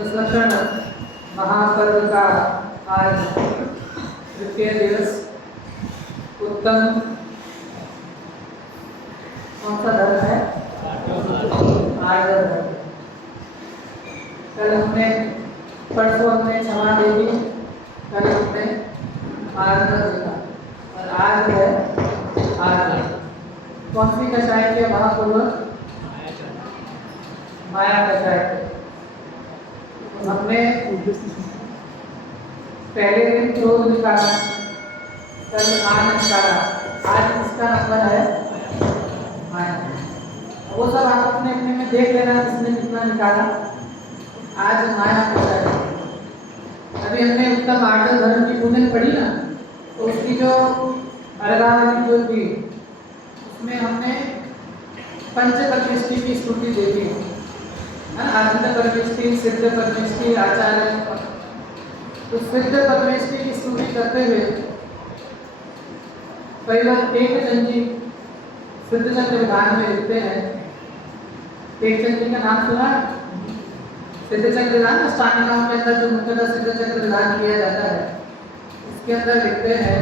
दशलक्षण महापर्व का आज तृतीय दिवस उत्तम कौन सा धर्म है? आर्य धर्म। कल हमने परसों हमने क्षमा देवी, कल हमने आर्य देखा और आज है आर्य। कौन सी कषाय के महापूर्व? माया कषाय। हमने पहले दिन क्रोध निकाला, कल मान निकाला, आज इसका नंबर है माया। वो सब आप अपने अपने में देख लेना किसने कितना निकाला। आज माया पूछा है। अभी हमने उत्तम आर्य धर्म की पूजन पढ़ी ना, तो उसकी जो अर्घावली जो थी उसमें हमने पंच प्रतिष्ठी की स्तुति देखी, आनंद परमेष्टि, सिद्ध परमेष्टि, आचार्य। तो सिद्ध परमेष्टि की स्तुति करते हुए परिवर टेकचंद जी सिद्धचंद्र विधान में लिखते हैं। टेकचंद जी का नाम सुना? सिद्धचंद्र विधान अष्टांगिकाओं के अंदर जो मुख्यतः सिद्धचंद्र विधान किया जाता है, इसके अंदर लिखते हैं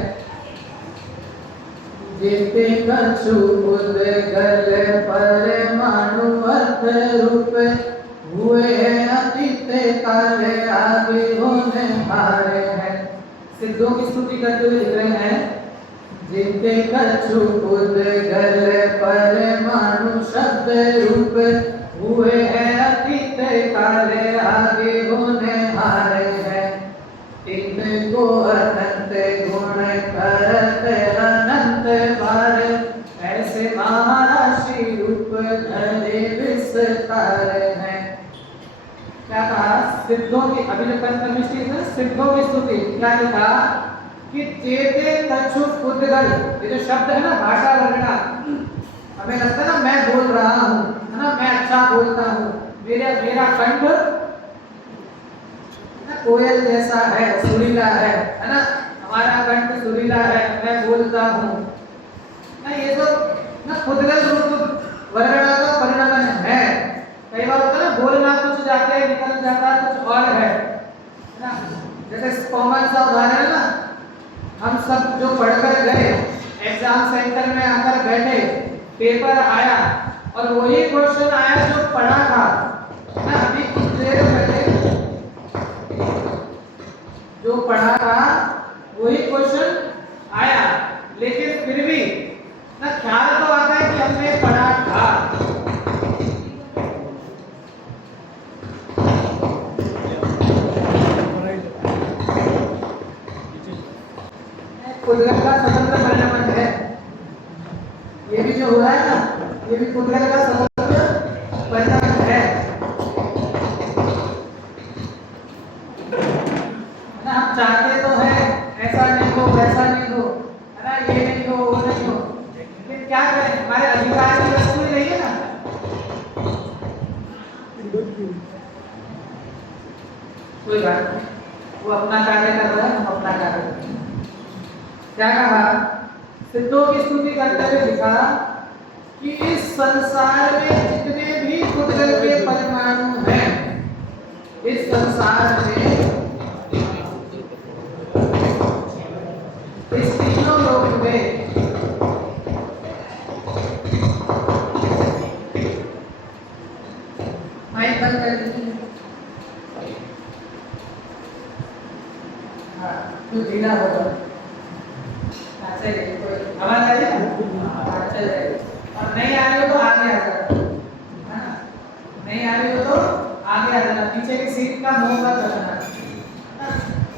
जेते कछु बुध गल परमाणु अर्थ रूप हुए अतीत काले आगे होने हारे हैं। सिद्धों की स्तुति करते हुए लिख रहे हैं जेते कछु बुध गल परमाणु शब्द रूप हुए हैं अतीत काले आगे होने हारे हैं। इनको अनंत गुण करत अनंत बार ऐसे महाराशि रूप धरे विस्तार हैं। क्या कहा? सिद्धों की अभिनपनमिष्टि है, सिद्धों की स्तुति। क्या लिखा कि चेते कछु पुद्गल, ये जो शब्द है ना भाषा वर्णना, हमें लगता है ना मैं बोल रहा हूँ, है ना, मैं अच्छा बोलता हूँ, मेरा कंठ कोयल जैसा है, सुरीला है ना, हमारा कंठ सुरीला है, मैं बोलता हूँ ना। ये तो ना पुद्गल रूप वर्णना का परिणाम है। कई बार होता है ना बोलना कुछ जाते निकल जाता कुछ और है ना। जैसे कॉमन सा उदाहरण है ना, हम सब जो पढ़कर गए, एग्जाम सेंटर में आकर बैठे, पेपर आया और वही क्वेश्चन आया जो पढ़ा था ना अभी कुछ देर पहले, जो पढ़ा था वही क्वेश्चन आया, लेकिन फिर भी ना ख्याल तो आता है कि हमने पढ़ा था। पुद्गल का स्वतंत्र परिणाम है। ये भी जो हो रहा है ना, ये भी पुद्गल का स्वतंत्र परिणाम है। हम चाहते तो है ऐसा नहीं हो वैसा नहीं हो, है ना, ये नहीं हो वो नहीं हो, लेकिन क्या करें, हमारे अधिकार की वस्तु ही नहीं है ना। कोई बात नहीं, वो अपना कार्य कर रहा है, हम अपना कार्य कर रहे हैं। क्या कहा? सिद्धों की स्तुति करते हुए लिखा कि इस संसार में जितने भी पुद्गल के परमाणु हैं, इस संसार में इस तीनों लोक में बंद कर दीजिए। हाँ, जो ढीला होगा ऐसे आवाज आ रही है ना, चल जाएगा। और नहीं आ रही हो तो आगे आ जाना, है ना? नहीं आ रही हो तो आगे आ जाना, पीछे की सीट का मुंह मत रखना।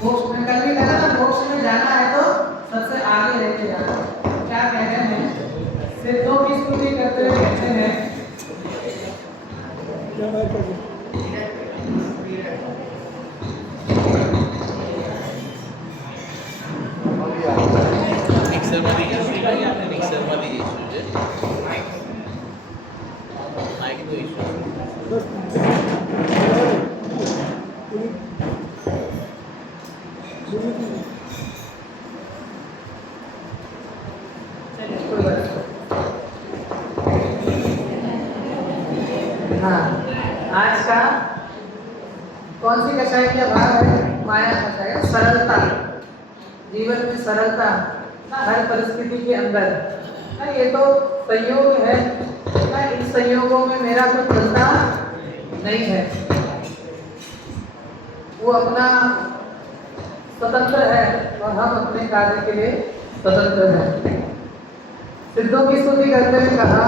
बॉक्स में कल भी कहा ना, बॉक्स में जाना है तो सबसे आगे लेके जाना। क्या कहते हैं, सिद्धों की स्तुति करते हुए कहते हैं, हाँ, आज का कौन सी कक्षाएं का भाग है? माया कक्षाएं। सरलता, जीवन में सरलता हर परिस्थिति के अंदर ना, ये तो संयोग है ना, इन संयोगों में मेरा कोई बंधा नहीं है, वो अपना स्वतंत्र है और हम अपने कार्य के लिए स्वतंत्र हैं। सिद्धों की स्तुति करते हुए कहा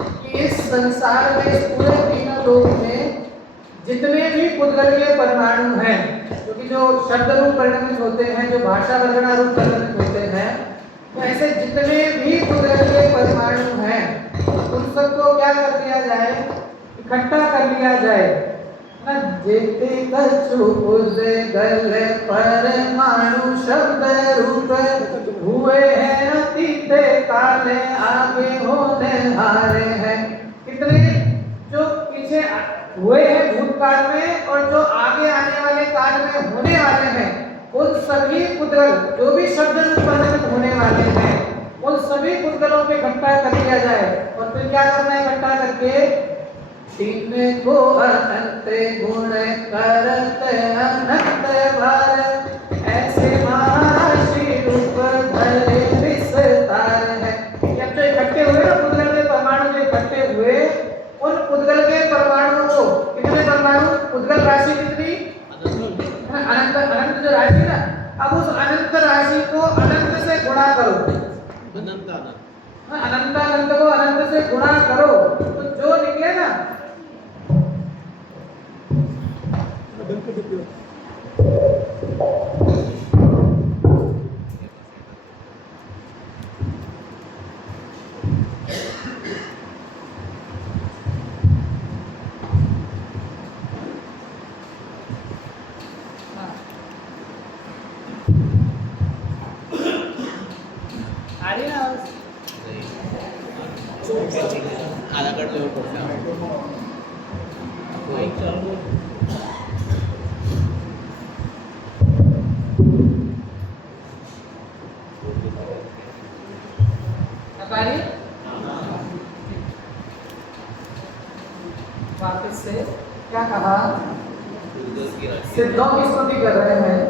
कि इस संसार में, इस पूरे तीनों लोक में जितने भी पुद्गलीय परमाणु हैं, क्योंकि जो शब्द रूप परिणमित होते हैं, जो भाषा वर्णना रूप परिणमित होते हैं, तो ऐसे जितने भी पुद्गलीय परमाणु हैं उन सबको क्या कर दिया जाए, इकट्ठा कर लिया जाए। जेते कछु पुद्गल परमाणु शब्द रूप हुए हैं अतीत काले आगे होने हारे हैं। कितने जो पीछे हुए हैं भूतकाल में और जो आगे आने वाले काल में होने वाले हैं, उन सभी पुद्गल जो भी शब्द परिणमित होने वाले हैं, उन सभी पुद्गलों को इकट्ठा कर लिया जाए। और फिर क्या करना है इकट्ठा करके, तीन को अनंत गुण करते अनंत भर ऐसे महाराशि रूप धरे विस्तार है। जब जो इकट्ठे हुए ना पुद्गल के परमाणु, जो इकट्ठे हुए उन पुद्गल के परमाणु को, कितने परमाणु, पुद्गल राशि कितनी, अनंत, अनंत जो राशि ना, अब उस अनंत राशि को अनंत से गुणा करो, अनंत अनंत को अनंत से गुणा करो, तो जो निकले ना आधा कर लो पड़ता है। वापस से क्या कहा, सिद्धों की स्तुति कर रहे हैं।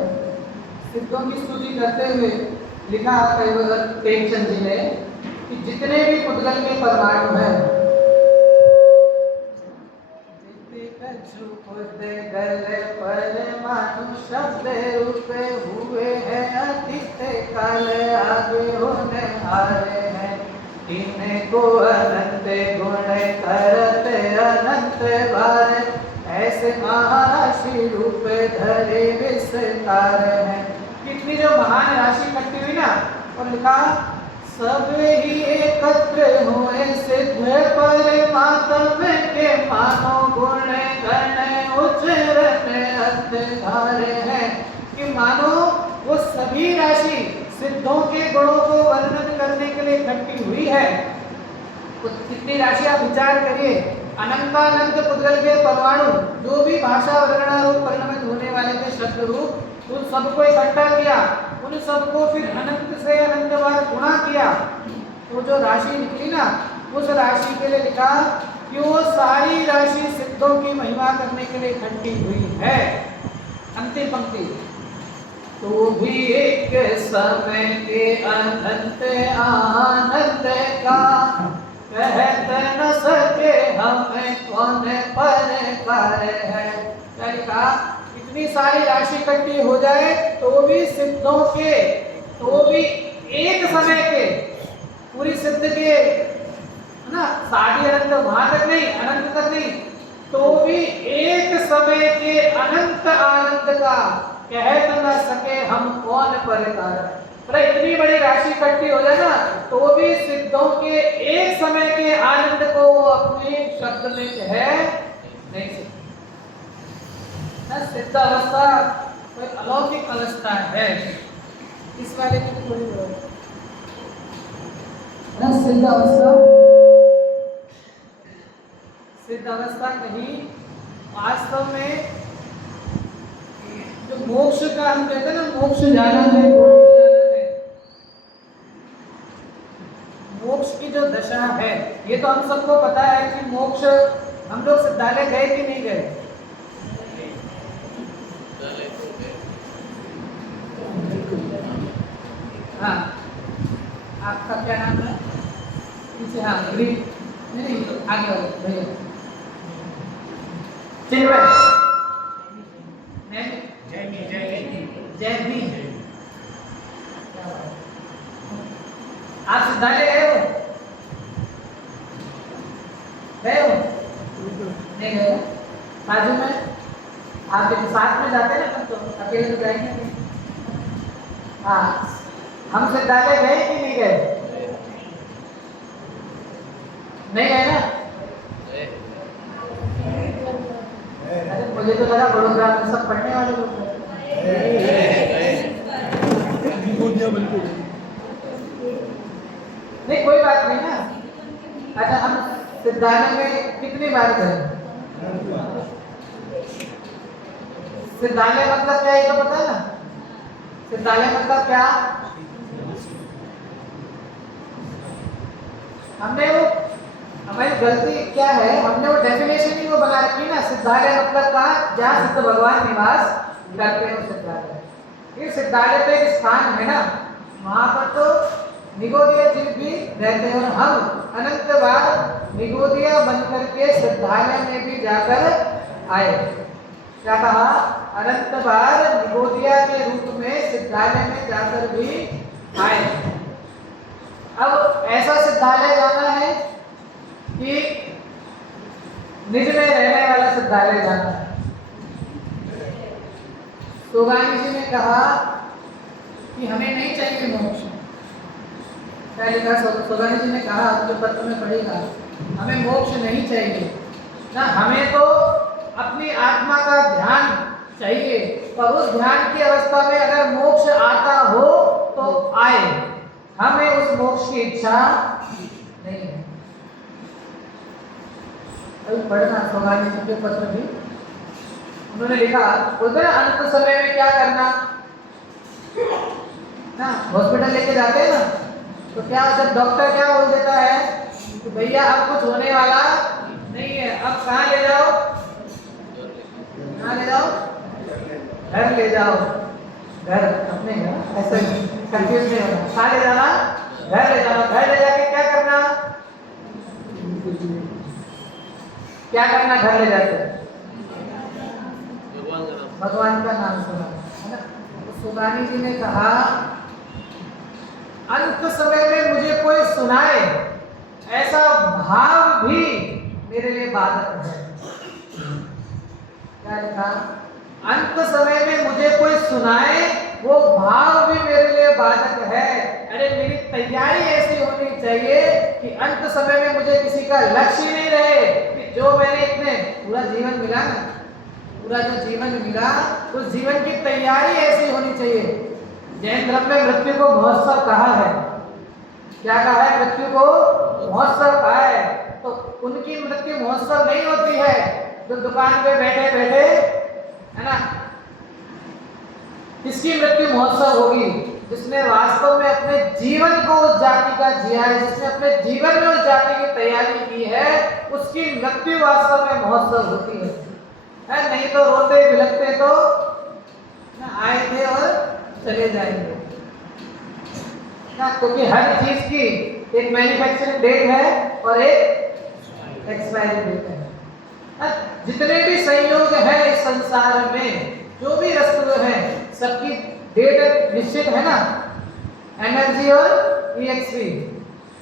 सिद्धों की स्तुति करते हुए लिखा प्रेमचंद जी ने कि जितने भी पुद्गल के परमाणु हैं, परमाणु शब्द रूप हुए हैं अतीत काल आगे होने हारे हैं। इनको अनंत गुण करते अनंत बार ऐसे महाराशि रूप धरे विस्तार है। कितनी जो महान राशि इकट्ठी हुई ना, और लिखा सब ही एकत्र हुए सिद्ध परमात्म के मानो गुण गण उच्चरण अर्थ धारे हैं। कि मानो वो सभी राशि सिद्धों के गुणों को वर्णन करने के लिए इकट्ठी हुई है। तो कितनी राशि आप विचार करिए, अनंतानंत पुद्गल के परमाणु जो भी भाषा वर्णना रूप परिणमित होने वाले थे शब्द रूप, उन सबको इकट्ठा किया, उन सबको फिर अनंत से अनंत बार गुणा किया, तो जो राशि निकली ना, उस राशि के लिए लिखा कि वो सारी राशि सिद्धों की महिमा करने के लिए इकट्ठी हुई है। अंतिम पंक्ति, तो भी एक समय के अनंत आनंद का कहते न सके हमें कौन पर पा रहे हैं। क्या लिखा? इतनी सारी राशि इकट्ठी हो जाए तो भी सिद्धों के, तो भी एक समय के, पूरी सिद्ध के, है ना, सारी अनंत वहां तक नहीं, अनंत तक नहीं, तो भी एक समय के अनंत आनंद का कह तो न सके हम कौन परितारक। पर इतनी बड़ी राशि इकट्ठी हो जाए ना तो भी सिद्धों के एक समय के आनंद को वो अपने शब्द में कह नहीं सकते। सिद्ध अवस्था कोई अलौकिक अवस्था है। इस वाले की थोड़ी सिद्ध अवस्था, सिद्ध अवस्था नहीं, वास्तव में जो मोक्ष का हम कहते हैं ना, मोक्ष जाना है, मोक्ष की जो दशा है, ये तो हम सबको पता है कि मोक्ष, हम लोग सिद्धालय गए कि नहीं गए? हाँ, आपका क्या नाम है? पीछे, हाँ, नहीं, आगे वाले भैया, जैमी, आप सिद्धालय गए हो? गए हो? नहीं गए? बाजू में आपके साथ में जाते हैं ना, तो अकेले तो जाएंगे नहीं। हाँ, हम सिद्धालय गए कि नहीं गए? नहीं गए ना? अरे मुझे तो लगा बड़ोदरा में सब पढ़ने वाले लोग नहीं, कोई बात नहीं ना। अच्छा, हम सिद्धालय में कितनी बार गए? सिद्धालय मतलब क्या, ये तो पता है ना? सिद्धालय मतलब क्या? हमने वो, हमारी गलती क्या है, हमने वो डेफिनेशन ही वो बना रखी ना, सिद्धालय मतलब का जहाँ सिद्ध भगवान निवास करते हैं सिद्धालय। ये सिद्धालय पे एक स्थान है ना, वहां पर तो निगोदिया जीव भी रहते हैं, और हम अनंत बार निगोदिया बनकर के सिद्धालय में भी जाकर आए। क्या कहा? अनंत बार निगोदिया के रूप में सिद्धालय में जाकर भी आए। अब ऐसा सिद्धालय जाना है कि निज में रहने वाला सिद्धालय जाना है। सोगानी जी ने कहा कि हमें नहीं चाहिए मोक्ष। क्या लिखा? सोगानी जी ने कहा, आपके पत्र में पढ़ेगा, हमें मोक्ष नहीं चाहिए ना, हमें तो अपनी आत्मा का ध्यान चाहिए, पर उस ध्यान की अवस्था में अगर मोक्ष आता हो तो आए, हमें उस मोक्ष की इच्छा नहीं है। अभी पढ़ना सोगानी जी के पत्र भी, उन्होंने लिखा, बोलते ना अंत समय में क्या करना ना, हॉस्पिटल लेके जाते हैं ना, तो क्या जब डॉक्टर क्या बोल देता है कि भैया अब कुछ होने वाला नहीं है, अब कहाँ ले जाओ? कहाँ ले जाओ? घर ले जाओ। घर अपने घर, ऐसे कंफ्यूज नहीं होना। कहाँ ले जाना? घर ले जाना। घर ले जाके क्या करना? क्या करना घर ले जाके? भगवान का नाम सुना, है ना? तो सुगानी जी ने कहा, अंत समय में मुझे कोई सुनाए ऐसा भाव भी मेरे लिए बाधक है। क्या लिखा? अंत समय में मुझे कोई सुनाए वो भाव भी मेरे लिए बाधक है। अरे मेरी तैयारी ऐसी होनी चाहिए कि अंत समय में मुझे किसी का लक्ष्य नहीं रहे कि जो मैंने इतने पूरा जीवन मिला ना, पूरा जो जीवन मिला उस जीवन की तैयारी ऐसी होनी चाहिए। जैन धर्म में मृत्यु को महोत्सव कहा है। क्या कहा है? मृत्यु को महोत्सव कहा है। तो उनकी मृत्यु महोत्सव नहीं होती है जो दुकान पे बैठे बैठे, है ना। किसकी मृत्यु महोत्सव होगी? जिसने वास्तव में अपने जीवन को उस जाति का जिया है, जिसने अपने जीवन में उस जाति की तैयारी की है, उसकी मृत्यु वास्तव में महोत्सव होती है। नहीं तो रोते बिलखते तो आए थे और चले जाएंगे ना, क्योंकि हर चीज की एक मैन्युफैक्चरिंग डेट है और एक एक्सपायरी डेट है। जितने भी संयोग है इस संसार में, जो भी वस्तु है, सबकी डेट निश्चित है ना, एनर्जी और EXP,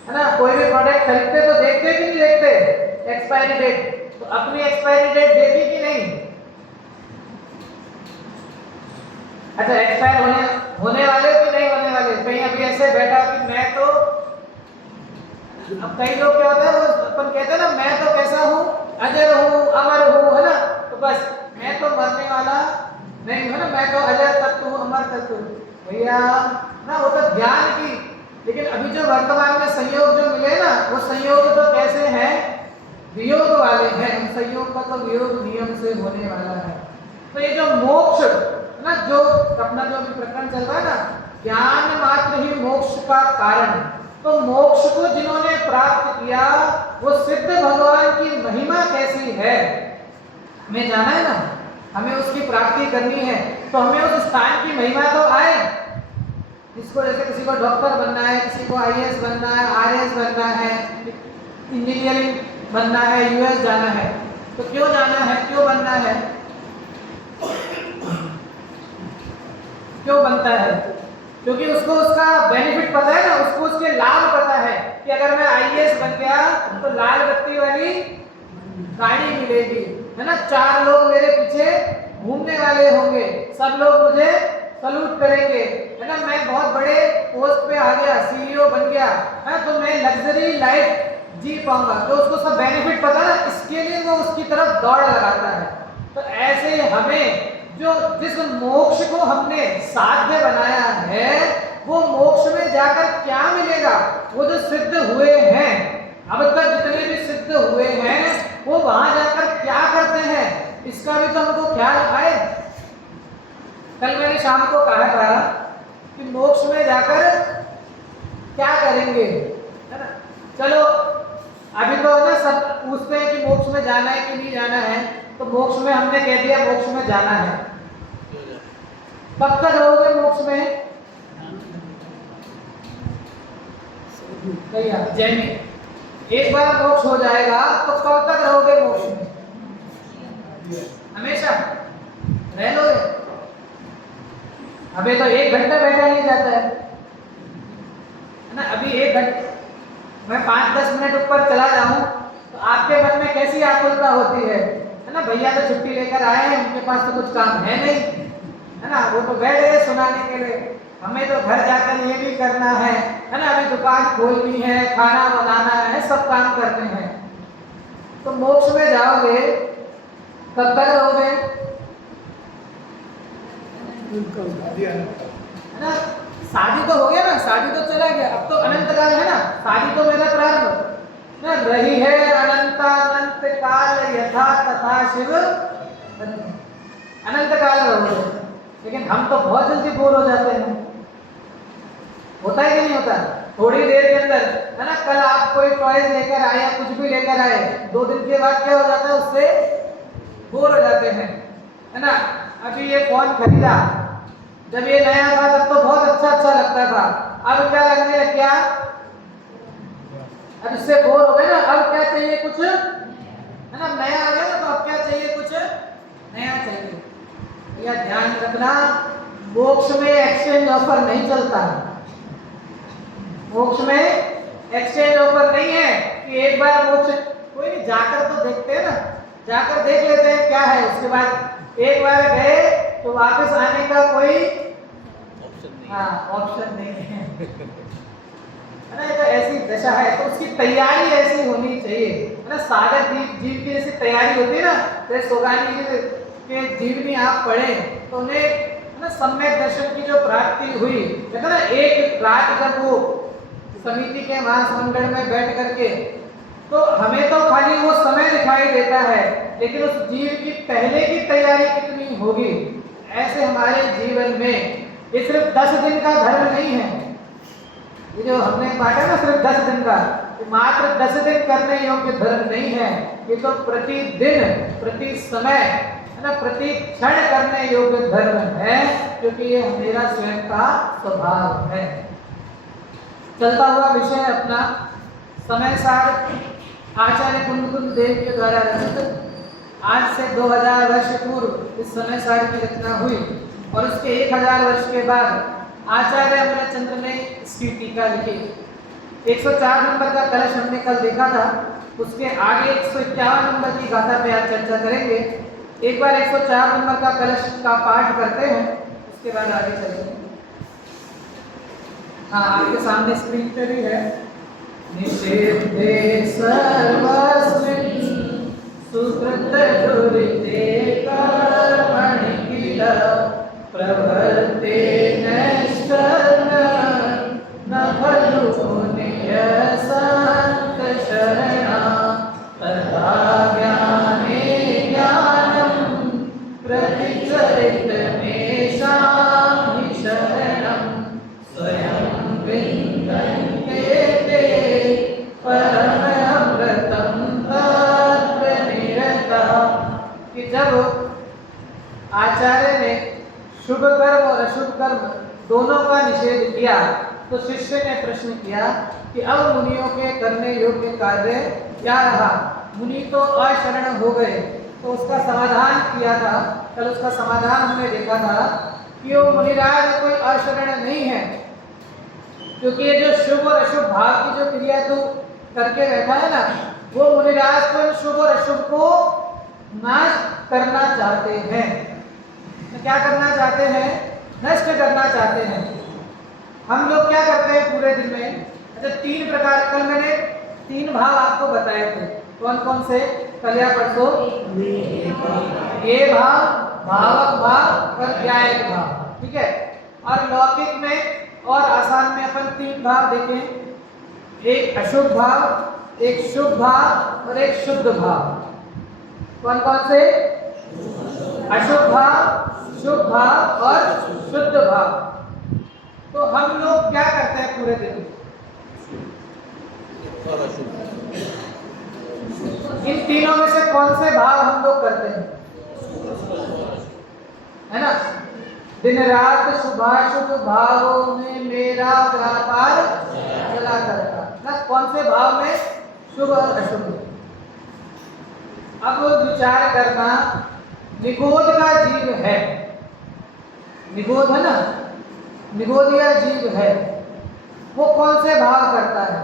है ना। कोई भी प्रोडक्ट खरीदते तो देखते कि नहीं देखते एक्सपायरी डेट, तो अपनी एक्सपायरी डेट देखी कि नहीं? अच्छा, एक्सपायर होने वाले कि नहीं होने वाले? कहीं अभी ऐसे बैठा कि मैं तो, अब कई लोग क्या होता है, वो अपन कहते हैं ना, मैं तो कैसा हूँ, अजर हूँ, अमर हूँ, है ना, तो बस मैं तो मरने वाला नहीं है ना, मैं तो अजर तत्व हूँ, अमर तत्व हूँ। भैया ना, वो तो ज्ञान की, लेकिन अभी जो वर्तमान में संयोग जो मिले ना, वो संयोग तो कैसे हैं? वियोग वाले हैं। संयोग का तो वियोग नियम से होने वाला है। तो ये जो मोक्ष ना, जो अपना जो भी प्रकरण चल रहा है ना, ज्ञान मात्र ही मोक्ष का कारण, तो मोक्ष को जिन्होंने प्राप्त किया, वो सिद्ध भगवान की महिमा कैसी है हमें जाना है ना, हमें उसकी प्राप्ति करनी है, तो हमें उस स्थान की महिमा तो आए। जिसको जैसे किसी को डॉक्टर बनना है, किसी को IAS बनना है, RAS बनना है, इंजीनियरिंग बनना है, US जाना है, तो क्यों जाना है, क्यों बनना है, क्यों बनता है? क्योंकि उसको उसका बेनिफिट पता है ना, उसको उसके लाभ पता है कि अगर मैं IAS बन गया तो लाल बत्ती वाली गाड़ी मिलेगी, है ना, 4 लोग मेरे पीछे घूमने वाले होंगे, सब लोग मुझे सलूट करेंगे, है ना, मैं बहुत बड़े पोस्ट पे आ गया, CEO बन गया, है, तो मैं लग्जरी लाइफ जी पाऊंगा। तो उसको सब बेनिफिट पता है, इसके लिए वो उसकी तरफ दौड़ लगाता है। तो ऐसे हमें जो जिस मोक्ष को हमने साध्य बनाया है, वो मोक्ष में जाकर क्या मिलेगा? वो जो सिद्ध हुए हैं, अब तक जितने भी सिद्ध हुए हैं, वो वहां जाकर क्या करते हैं, इसका भी तो हमको ख्याल आए। कल मैंने शाम को कहा था कि मोक्ष में जाकर क्या करेंगे, है ना। चलो अभी तो ना सब पूछते हैं कि मोक्ष में जाना है कि नहीं जाना है, तो मोक्ष में हमने कह दिया मोक्ष में जाना है। कब तक रहोगे मोक्ष में? भैया जैनी, एक बार मोक्ष हो जाएगा तो कब तक रहोगे मोक्ष में? हमेशा रह लोगे? अबे तो 1 घंटा बैठा नहीं जाता है ना। अभी 1 घंटे मैं 5-10 मिनट ऊपर चला जाऊं तो आपके मन में कैसी आकुलता होती है ना। भैया तो छुट्टी लेकर आए हैं, उनके पास तो कुछ काम है नहीं, है ना, वो तो बैठ गए सुनाने के लिए। हमें तो घर जाकर ये भी करना है ना, अभी दुकान खोलनी है, खाना बनाना है, सब काम करने हैं। तो मोक्ष में जाओगे कब तक रहोगे, है ना। शादी तो हो गया ना, शादी तो चला गया, अब तो अनंत काल है ना, शादी तो मेरा प्रारंभ ना रही है, अनंत काल यथा तथा शिव अनंत काल रहोगे। लेकिन हम तो बहुत जल्दी बोर हो जाते हैं, होता है कि नहीं होता? थोड़ी देर के अंदर, है ना, कल आप कोई टॉयज लेकर आए या कुछ भी लेकर आए, 2 दिन के बाद क्या हो जाता है, उससे बोर हो जाते हैं, है ना। अभी ये फोन खरीदा, जब ये नया था तब तो बहुत अच्छा लगता था, अब क्या लगने लग गया, अब इससे बोर हो गए ना, अब क्या चाहिए कुछ, है ना, नया आ गया ना, तो अब क्या चाहिए, कुछ नया चाहिए। या ध्यान रखना, मोक्ष में एक्सचेंज ऑफर नहीं चलता। मोक्ष में एक्सचेंज ऑफर नहीं है कि एक बार मोक्ष, कोई नहीं, जाकर तो देखते हैं ना, जाकर देख लेते हैं क्या है, उसके बाद एक बार गए तो वापस आने का कोई ऑप्शन नहीं है, है ना। ये तो ऐसी दशा है, तो उसकी तैयारी ऐसी होनी चाहिए, है ना। सागर जीव की जैसी तैयारी होती है ना, जैसे सोगानी जी के जीवनी आप पढ़े तो उन्हें, है ना, सम्यक दर्शन की जो प्राप्ति हुई, कहते ना, एक रात जब वो समिति के महासमंडल में बैठ करके, तो हमें तो खाली वो समय दिखाई देता है, लेकिन उस जीव की पहले की तैयारी कितनी होगी। ऐसे हमारे जीवन में ये सिर्फ 10 दिन का धर्म नहीं है, ये जो हमने बांटा ना सिर्फ 10 दिन का, ये मात्र 10 दिन करने योग्य धर्म नहीं है, ये तो प्रतिदिन, प्रति समय, है ना, प्रति क्षण करने योग्य धर्म है, क्योंकि ये मेरा स्वयं का स्वभाव है। चलता हुआ विषय अपना समय सार आचार्य कुंद देव के द्वारा रचित आज से 2000 वर्ष पूर्व इस समय सार की रचना हुई और उसके 1000 वर्ष के बाद आचार्य अमरचंद्र ने इसकी टीका लिखी। 104 नंबर का कलश हमने कल देखा था, उसके आगे 151 नंबर की गाथा पे आज चर्चा करेंगे। एक बार 104 नंबर का कलश का पाठ करते हैं, उसके बाद आगे चलेंगे। हाँ, आपके सामने स्क्रीन पे भी है। निषेधे सर्वस्मिन् सुकृत दुरिते कर्मणि किल प्रवर्ते नैष्कर्म न खलु पुण्य संत शरणा तथा ज्ञाने ज्ञानं प्रतिचरित मेषां हि शरणं स्वयं विन्दन्ते ते परमअमृतं तत्र निरतः। कि जब आचार्य ने शुभ कर्म और अशुभ कर्म दोनों का निषेध किया तो शिष्य ने प्रश्न किया कि अब मुनियों के करने योग्य कार्य क्या रहा। मुनि तो अशरण हो गए, तो उसका समाधान किया था। कल उसका समाधान हमने देखा था कि वो मुनिराज कोई अशरण नहीं है, क्योंकि ये जो शुभ और अशुभ भाव की जो क्रिया तू करके बैठा है ना, वो मुनिराज तो शुभ और अशुभ को नाश करना चाहते हैं। तो क्या करना चाहते हैं? नष्ट करना चाहते हैं। हम लोग क्या करते हैं पूरे दिन में? अच्छा, 3 प्रकार, कल मैंने 3 भाव आपको बताए थे। कौन कौन से? कल या परसों? ये भाव, भावक भाव और व्यायक भाव, ठीक है। और लौकिक में और आसान में अपन 3 भाव देखें, एक अशुभ भाव, एक शुभ भाव और एक शुद्ध भाव। कौन कौन से? अशुभ भाव, शुभ भाव और शुद्ध भाव। तो हम लोग क्या करते हैं पूरे दिन? इन तीनों में से कौन से भाव हम लोग करते हैं? है ना? दिन रात शुभाशुभ भावों में मेरा व्यापार चला करता ना। कौन से भाव में? शुभ और अशुभ। अब विचार करना, निगोध का जीव है, निगोध है ना, निगोधिया जीव है, वो कौन से भाव करता है?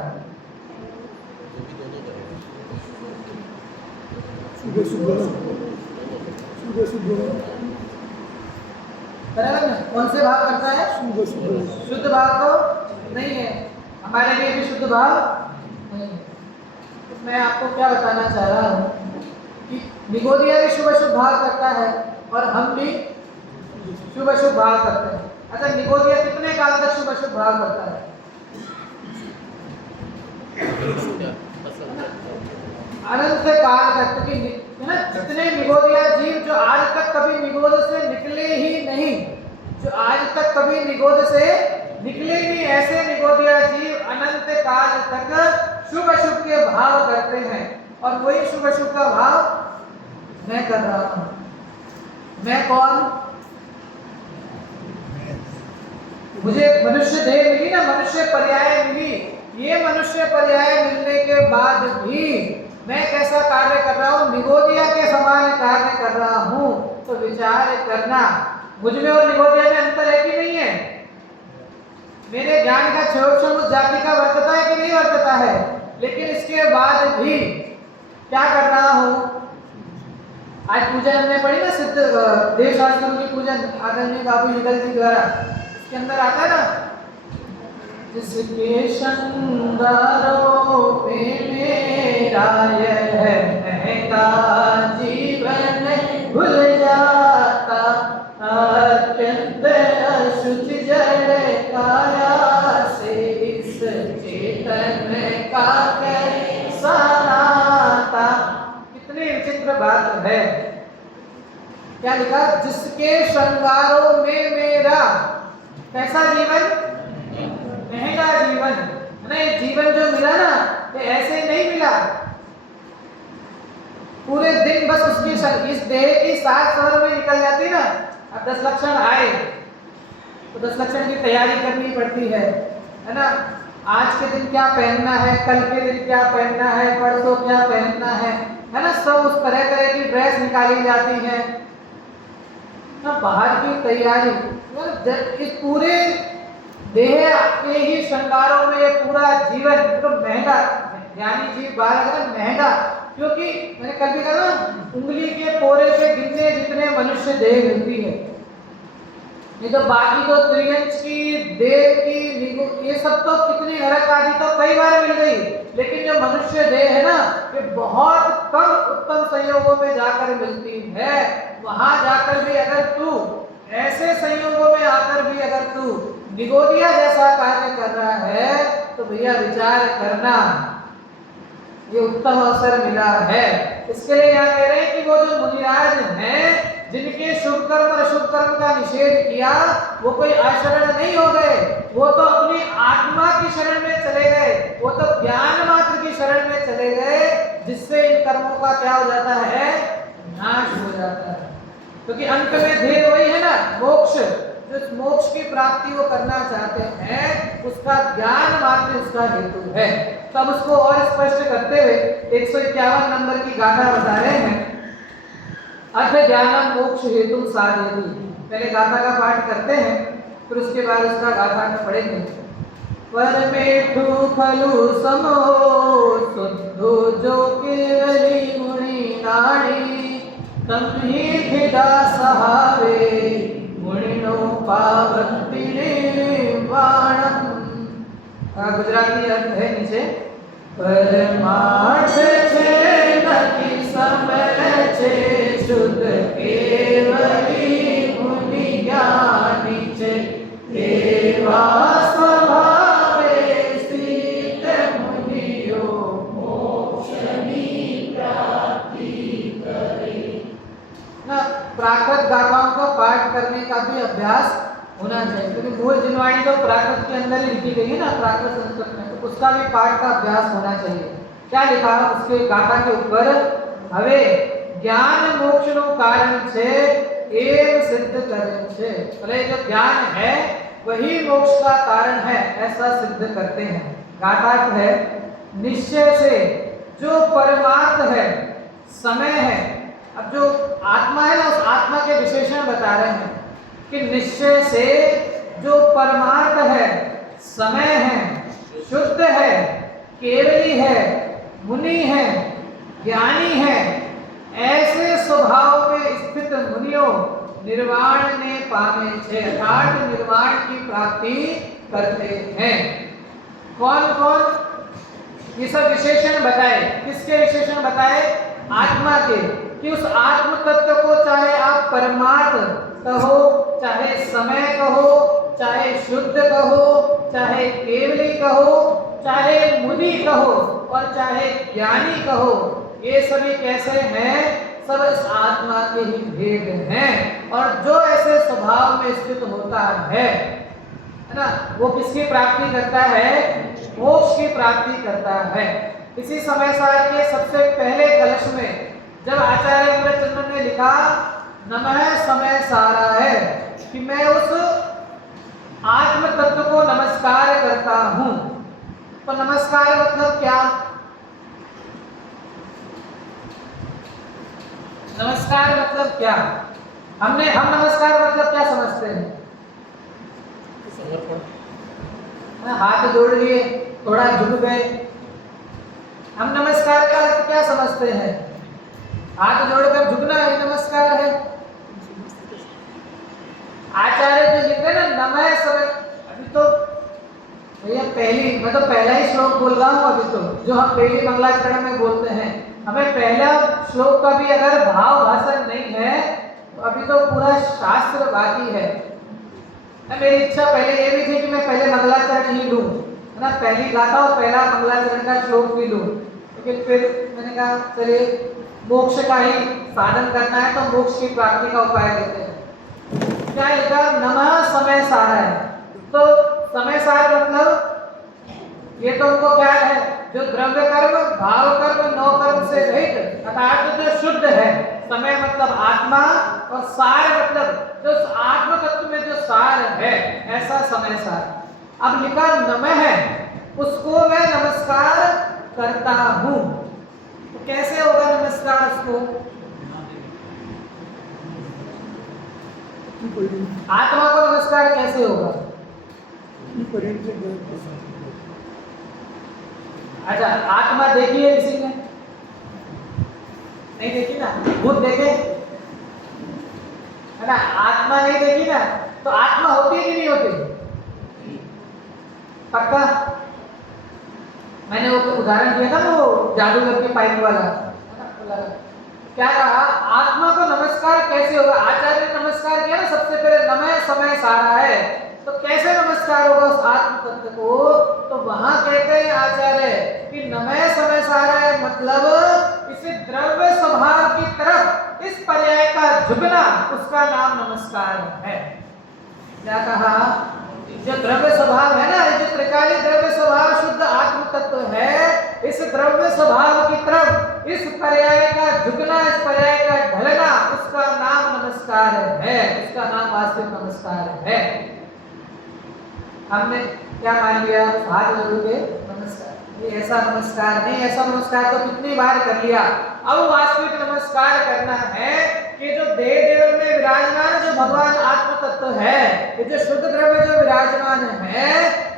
बराबर ना? कौन से भाव करता है? शुद्ध भाव तो नहीं है, हमारे लिए भी शुद्ध भाव नहीं है। तो मैं आपको क्या बताना चाह रहा हूँ कि निगोधिया भी शुभ अशुभ भाव करता है और हम भी शुभ अशुभ भाव करते हैं। अच्छा, निगोधिया कितने काल तक शुभ अशुभ भाव करता है? अनंत काल तक। क्योंकि जितने निगोधिया जीव जो आज तक कभी निगोध से निकले ही नहीं, जो आज तक कभी निगोध से निकले ही नहीं, ऐसे निगोधिया जीव अनंत काल तक शुभ अशुभ के भाव करते हैं। और वही शुभ अशुभ का भाव मैं कर रहा हूं। मैं कौन? मुझे मनुष्य देह मिली ना, मनुष्य पर्याय मिली। ये मनुष्य पर्याय मिलने के बाद भी मैं कैसा कार्य कर रहा हूँ? निगोधिया के समान कार्य कर रहा हूँ। तो विचार करना, मुझ में और निगोधिया में अंतर है कि नहीं है? मेरे ज्ञान का क्षोभ उस जाति का वर्तता है कि नहीं वर्तता है? लेकिन इसके बाद भी क्या कर रहा हूँ? आज पूजन हमने पढ़ी ना, सिद्ध देव शास्त्रों की पूजन आदरणीय बाबू युगल जी द्वारा। इसके अंदर आता है ना, जिसके श्रृंगारों पे मेरा यह महंगा जीवन भूल जाता, अत्यंत अशुचि जड़ काया से इस चेतन का कैसा नाता। कितनी विचित्र बात है। क्या लिखा? जिसके श्रृंगारों में मेरा कैसा जीवन? महंगा जीवन है ना। ये जीवन जो मिला ना, ये ऐसे ही नहीं मिला। पूरे दिन बस उसकी इस देह की 7 सवर में निकल जाती ना। अब 10 लक्षण आए तो 10 लक्षण की तैयारी करनी पड़ती है ना। आज के दिन क्या पहनना है, कल के दिन क्या पहनना है, परसों क्या पहनना है ना। सब उस तरह की ड्रेस गैस निकाली जाती है ना, बाहर की तैयारी, इस पूरे देह के ही श्रृंगारों में ये पूरा जीवन तो महंगा, ज्ञानी जी बात है महंगा, क्योंकि मैंने कल भी कहा ना, उंगली के पोरे से गिनने जितने मनुष्य देह मिलती है, नहीं तो बाकी तो त्रियंच की देह की ये सब तो कितनी नरक आदि तो कई बार मिल गई, लेकिन जो मनुष्य देह है ना, ये बहुत कम उत्तम संयोगों में जाकर मिलती है। वहां जाकर भी अगर तू ऐसे संयोगों में आकर भी अगर तू निगोदिया जैसा कार्य कर रहा है तो भैया विचार करना, ये उत्तम अवसर मिला है। इसके लिए यहाँ कह रहे हैं कि वो जो मुनिराज हैं जिनके शुभ कर्म और अशुभ कर्म का निषेध किया, वो कोई अशरण नहीं हो गए, वो तो अपनी आत्मा की शरण में चले गए, वो तो ज्ञान मात्र की शरण में चले गए, जिससे इन कर्मों का क्या हो जाता है, नाश हो जाता है। क्योंकि अंत में ध्येय वही है ना, मोक्ष, जो मोक्ष की प्राप्ति वो करना चाहते हैं, उसका ज्ञान मात्र उसका हेतु है। तब उसको और स्पष्ट करते हुए 151 नंबर की गाथा बता रहे हैं, अर्थ ज्ञानम मोक्ष हेतु साधयति। पहले गाथा का पाठ करते हैं, फिर उसके बाद उसका गाथा पढ़ेंगे। परमेठु खलु समो शुद्धो जो केवली मुनि नाड़ी, तम्हि भिदा सहावे मुनिनो पावती निर्वाणम। गुजराती अर्थ है नीचे, परमार्थ छे नकी समर छे, शुद्ध केवली मुनि ज्ञानी छे, एवा स्वभावे स्थित मुनियो मोक्षनी प्राप्ति करे। ना प्राकृत गाथाओं का पाठ करने का भी अभ्यास होना चाहिए, क्योंकि मूल जिनवाणी तो प्राकृत के अंदर ही लिखी गई है ना, प्राकृत संस्कृत में, तो उसका भी पाठ का अभ्यास होना चाहिए। क्या लिखा उसके गाथा के ऊपर, हवे ज्ञान मोक्ष नो कारण छे एव सिद्ध करे छे, बोले जो ज्ञान है वही मोक्ष का कारण है, ऐसा सिद्ध करते हैं। गाथा है निश्चय से जो परमार्थ है, समय है, अब जो आत्मा है ना, उस आत्मा के विशेषण बता रहे हैं कि निश्चय से जो परमार्थ है, समय है, शुद्ध है, केवली है, मुनि है, ज्ञानी है, ऐसे स्वभाव में स्थित मुनियों निर्वाण ने पावे छे, अर्थात निर्वाण की प्राप्ति करते हैं। कौन कौन? ये सब विशेषण बताए, किसके विशेषण बताए? आत्मा के, कि उस आत्म तत्व को चाहे आप परमार्थ कहो, चाहे समय कहो, चाहे शुद्ध कहो, चाहे केवली कहो, चाहे मुनि कहो और चाहे ज्ञानी कहो, ये सभी कैसे हैं? सब इस आत्मा के ही भेद हैं। और जो ऐसे स्वभाव में स्थित होता है ना, वो किसकी प्राप्ति करता है? मोक्ष की प्राप्ति करता है। इसी समय सार के सबसे पहले कलश में जब आचार्य अमृतचंद्र ने लिखा नमः समय सारा है, कि मैं उस आत्म तत्व को नमस्कार करता हूं, तो नमस्कार मतलब क्या? नमस्कार मतलब क्या? हम नमस्कार मतलब क्या समझते हैं? हाथ जोड़ लिए, थोड़ा झुक गए, हम नमस्कार का अर्थ क्या समझते हैं? हाथ जोड़कर झुकना ही नमस्कार है। आचार्य जो लिखते ना नमः समय, अभी तो भैया मैं तो पहला ही श्लोक बोल रहा हूँ अभी तो, जो हम पहली मंगलाचरण में बोलते हैं, हमें पहला श्लोक का भी अगर भाव भाषण नहीं है तो अभी तो पूरा शास्त्र बाकी है। मेरी इच्छा पहले ये भी थी कि मैं पहले मंगलाचरण ही लूँ, है ना, पहली गाथा और पहला मंगलाचरण का श्लोक भी लूँ, लेकिन फिर मैंने कहा चलिए मोक्ष का ही साधन करना है तो मोक्ष की प्राप्ति का उपाय देते हैं। क्या लिखा? नमः समय सार है। तो समय सार मतलब ये तो उनको क्या है? जो द्रव्य कर्म, भाव कर्म, नौ कर्म से रहित, अर्थात जो शुद्ध है। समय मतलब आत्मा और सार मतलब जो आत्म तत्व में जो सार है, ऐसा समय सार। अब लिखा नमः है, उसको मैं नमस्कार करता हूँ। तो कैसे होगा नमस्कार उसको? आत्मा को नमस्कार कैसे होगा? अच्छा, आत्मा देखी है किसी ने? नहीं देखी ना? भूत देखे है ना? आत्मा नहीं देखी ना, तो आत्मा होती है कि नहीं होती? पक्का? मैंने वो उदाहरण दिया था ना, वो जादूगर के पाइप वाला, क्या कहा? आत्मा को नमस्कार कैसे होगा? आचार्य ने नमस्कार किया ना सबसे पहले, नमः समय सारा है, तो कैसे नमस्कार होगा उस आत्म तत्व को? तो वहां कहते हैं आचार्य कि नमः समय सारा है, मतलब इसे द्रव्य स्वभाव की तरफ इस पर्याय का झुकना, उसका नाम नमस्कार है। क्या कहा? जो द्रव्य स्वभाव है ना, जो त्रिकाली द्रव्य स्वभाव शुद्ध आत्म तत्व है, इस द्रव्य स्वभाव की तरफ इस पर्याय का झुकना, इस पर्याय का ढलना, उसका नाम नमस्कार है, उसका नाम वास्तविक नमस्कार है। हमने क्या मान लिया? हाथ जोड़ोगे नमस्कार, ये ऐसा नमस्कार नहीं, ऐसा नमस्कार तो कितनी बार कर लिया। अब वास्तविक नमस्कार करना है कि जो देह देवल में विराजमान जो भगवान आत्म तत्व है, ये जो शुद्ध द्रव्य जो विराजमान है,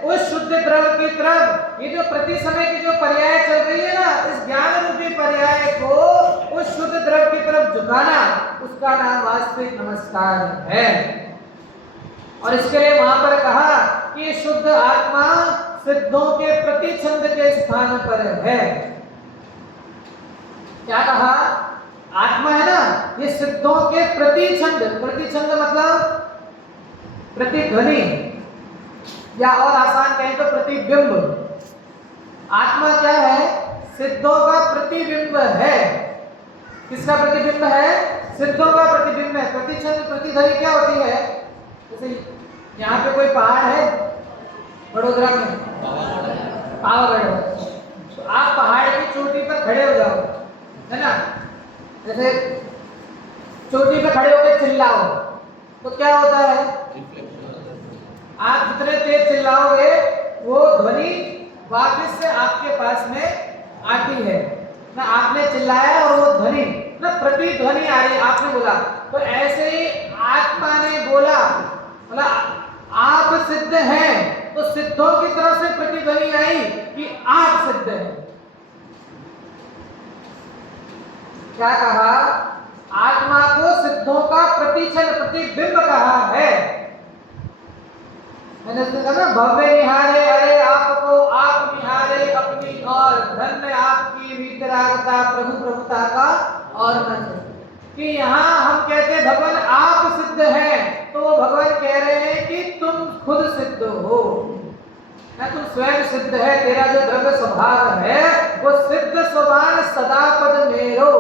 उस शुद्ध द्रव्य की तरफ ये जो प्रति समय की जो पर्याय चल रही है ना, इस ज्ञान रूपी पर्याय को उस शुद्ध द्रव्य की तरफ झुकाना, उसका नाम वास्तविक नमस्कार है। और इसके लिए वहां पर कहा कि शुद्ध आत्मा सिद्धों के प्रतिछंद के स्थान पर है। क्या कहा? आत्मा है ना, ये सिद्धों के प्रतिछंद, प्रतिछंद मतलब प्रतिध्वनि, या और आसान कहें तो प्रतिबिंब। आत्मा क्या है? सिद्धों का प्रतिबिंब है। किसका प्रतिबिंब है? सिद्धों का प्रतिबिंब है। प्रतिछंद प्रतिध्वनि क्या होती है? जैसे यहाँ पे कोई पहाड़ है वडोदरा में, पावागढ़, तो आप पहाड़ की चोटी पर खड़े हो जाओ, है ना? जैसे चोटी पे खड़े होकर चिल्लाओ तो क्या होता है? आप जितने तेज चिल्लाओगे वो ध्वनि वापस से आपके पास में आती है ना। आपने चिल्लाया और वो ध्वनि ना प्रतिध्वनि आ रही, आपने बोला, तो ऐसे ही आत्मा ने बोला, मतलब आप सिद्ध हैं, तो सिद्धों की तरफ से प्रतिध्वनि आई कि आप सिद्ध हैं। क्या कहा? आत्मा को सिद्धों का प्रतिछंद प्रतिबिंब कहा है। मैंने कहा ना, भव्य निहारे अरे आपको, आप निहारे अपनी और, धन्य आपकी वीतरागता प्रभु प्रभुता का और न। कि यहाँ हम कहते हैं भगवान आप सिद्ध हैं, तो वो भगवान कह रहे हैं कि तुम खुद सिद्ध हो ना, तुम स्वयं सिद्ध है। तेरा जो द्रव्य स्वभाव है वो सिद्ध समान सदा पद मेरो,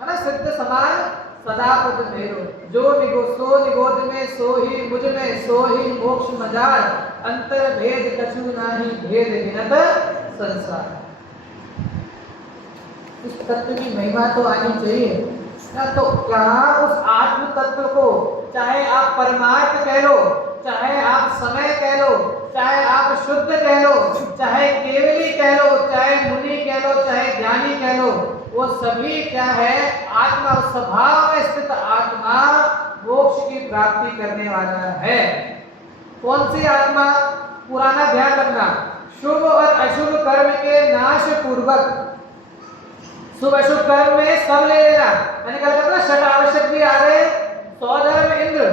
है ना? सिद्ध समान सदा पद मेरो, जो सो निगोद में सो ही मुझ में, सो ही मोक्ष मजार, अंतर भेद कछु नाही, भेद गिनत संसार। इस तत्व की महिमा तो आनी चाहिए ना। तो कहा उस आत्म तत्व को, चाहे आप परमार्थ कह लो, चाहे आप समय कह लो, चाहे आप शुद्ध कह लो, चाहे केवली कह लो, चाहे मुनि कह लो, चाहे ज्ञानी कह लो, वो सभी क्या है? आत्मा, स्वभाव में स्थित आत्मा मोक्ष की प्राप्ति करने वाला है। कौन सी आत्मा? पुराना ध्यान रखना, शुभ और अशुभ कर्म के नाश पूर्वक, शुभ अशुभ कर्म में सब ले लेना। मैंने कहा था ना, षट आवश्यक भी आ गए। सौधर्म इंद्र